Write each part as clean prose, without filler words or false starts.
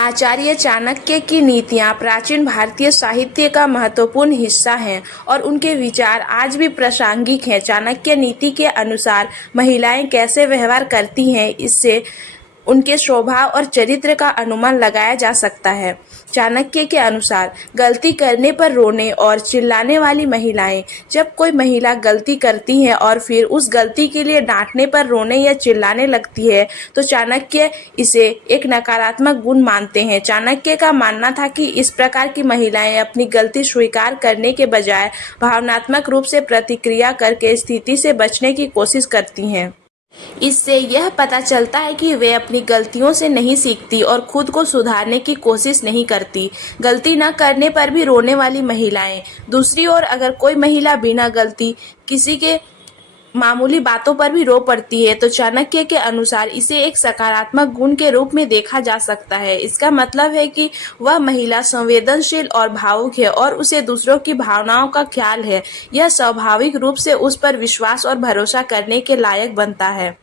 आचार्य चाणक्य की नीतियाँ प्राचीन भारतीय साहित्य का महत्वपूर्ण हिस्सा हैं और उनके विचार आज भी प्रासंगिक हैं। चाणक्य नीति के अनुसार महिलाएं कैसे व्यवहार करती हैं, इससे उनके स्वभाव और चरित्र का अनुमान लगाया जा सकता है। चाणक्य के अनुसार गलती करने पर रोने और चिल्लाने वाली महिलाएं। जब कोई महिला गलती करती है और फिर उस गलती के लिए डांटने पर रोने या चिल्लाने लगती है, तो चाणक्य इसे एक नकारात्मक गुण मानते हैं। चाणक्य का मानना था कि इस प्रकार की महिलाएं अपनी गलती स्वीकार करने के बजाय भावनात्मक रूप से प्रतिक्रिया करके स्थिति से बचने की कोशिश करती हैं। इससे यह पता चलता है कि वे अपनी गलतियों से नहीं सीखती और खुद को सुधारने की कोशिश नहीं करती। गलती न करने पर भी रोने वाली महिलाएं। दूसरी ओर, अगर कोई महिला बिना गलती किसी के मामूली बातों पर भी रो पड़ती है, तो चाणक्य के अनुसार इसे एक सकारात्मक गुण के रूप में देखा जा सकता है। इसका मतलब है कि वह महिला संवेदनशील और भावुक है और उसे दूसरों की भावनाओं का ख्याल है। यह स्वाभाविक रूप से उस पर विश्वास और भरोसा करने के लायक बनता है।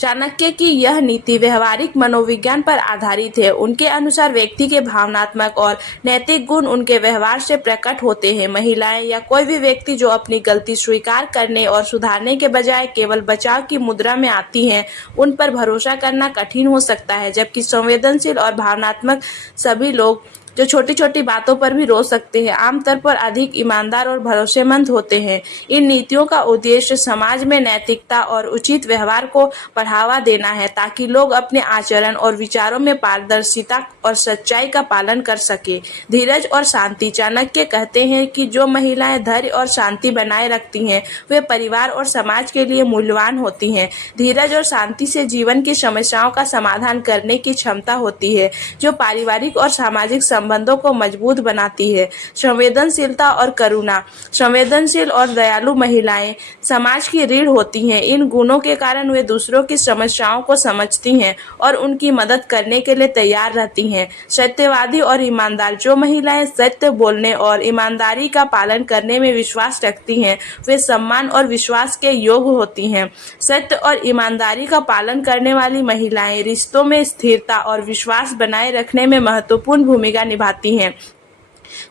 चाणक्य की यह नीति व्यवहारिक मनोविज्ञान पर आधारित है। उनके अनुसार व्यक्ति के भावनात्मक और नैतिक गुण उनके व्यवहार से प्रकट होते हैं। महिलाएं या कोई भी व्यक्ति जो अपनी गलती स्वीकार करने और सुधारने के बजाय केवल बचाव की मुद्रा में आती हैं, उन पर भरोसा करना कठिन हो सकता है। जबकि संवेदनशील और भावनात्मक सभी लोग जो छोटी छोटी बातों पर भी रो सकते हैं, आमतौर पर अधिक ईमानदार और भरोसेमंद होते हैं। इन नीतियों का उद्देश्य समाज में नैतिकता और उचित व्यवहार को बढ़ावा देना है, ताकि लोग अपने आचरण और विचारों में पारदर्शिता और सच्चाई का पालन कर सके। धीरज और शांति। चाणक्य कहते हैं कि जो महिलाएं धैर्य और शांति बनाए रखती हैं, वे परिवार और समाज के लिए मूल्यवान होती हैं। धीरज और शांति से जीवन की समस्याओं का समाधान करने की क्षमता होती है, जो पारिवारिक और सामाजिक संबंधों को मजबूत बनाती है। संवेदनशीलता और करुणा। संवेदनशील और दयालु महिलाएं समाज की रीढ़ होती हैं। इन गुणों के कारण वे दूसरों की समस्याओं को समझती हैं और उनकी मदद करने के लिए तैयार रहती हैं। सत्यवादी और ईमानदार। जो महिलाएं सत्य बोलने और ईमानदारी का पालन करने में विश्वास रखती हैं, वे सम्मान और विश्वास के योग्य होती हैं। सत्य और ईमानदारी का पालन करने वाली महिलाएं रिश्तों में स्थिरता और विश्वास बनाए रखने में महत्वपूर्ण भूमिका निभाती हैं।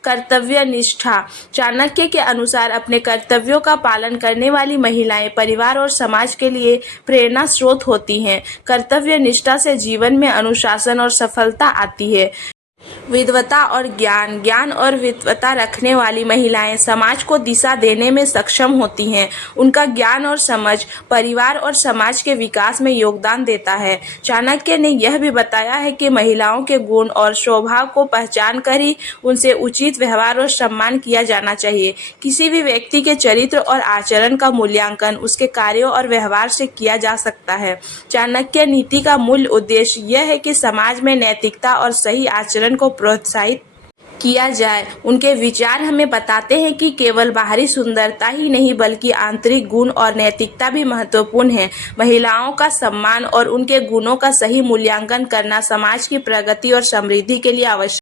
कर्तव्य निष्ठा। चाणक्य के अनुसार अपने कर्तव्यों का पालन करने वाली महिलाएं परिवार और समाज के लिए प्रेरणा स्रोत होती हैं। कर्तव्य निष्ठा से जीवन में अनुशासन और सफलता आती है। विद्वता और ज्ञान। ज्ञान और विद्वता रखने वाली महिलाएं समाज को दिशा देने में सक्षम होती हैं। उनका ज्ञान और समझ परिवार और समाज के विकास में योगदान देता है। चाणक्य ने यह भी बताया है कि महिलाओं के गुण और स्वभाव को पहचान कर ही उनसे उचित व्यवहार और सम्मान किया जाना चाहिए। किसी भी व्यक्ति के चरित्र और आचरण का मूल्यांकन उसके कार्यों और व्यवहार से किया जा सकता है। चाणक्य नीति का मूल उद्देश्य यह है कि समाज में नैतिकता और सही आचरण को प्रोत्साहित किया जाए। उनके विचार हमें बताते हैं कि केवल बाहरी सुंदरता ही नहीं, बल्कि आंतरिक गुण और नैतिकता भी महत्वपूर्ण है। महिलाओं का सम्मान और उनके गुणों का सही मूल्यांकन करना समाज की प्रगति और समृद्धि के लिए आवश्यक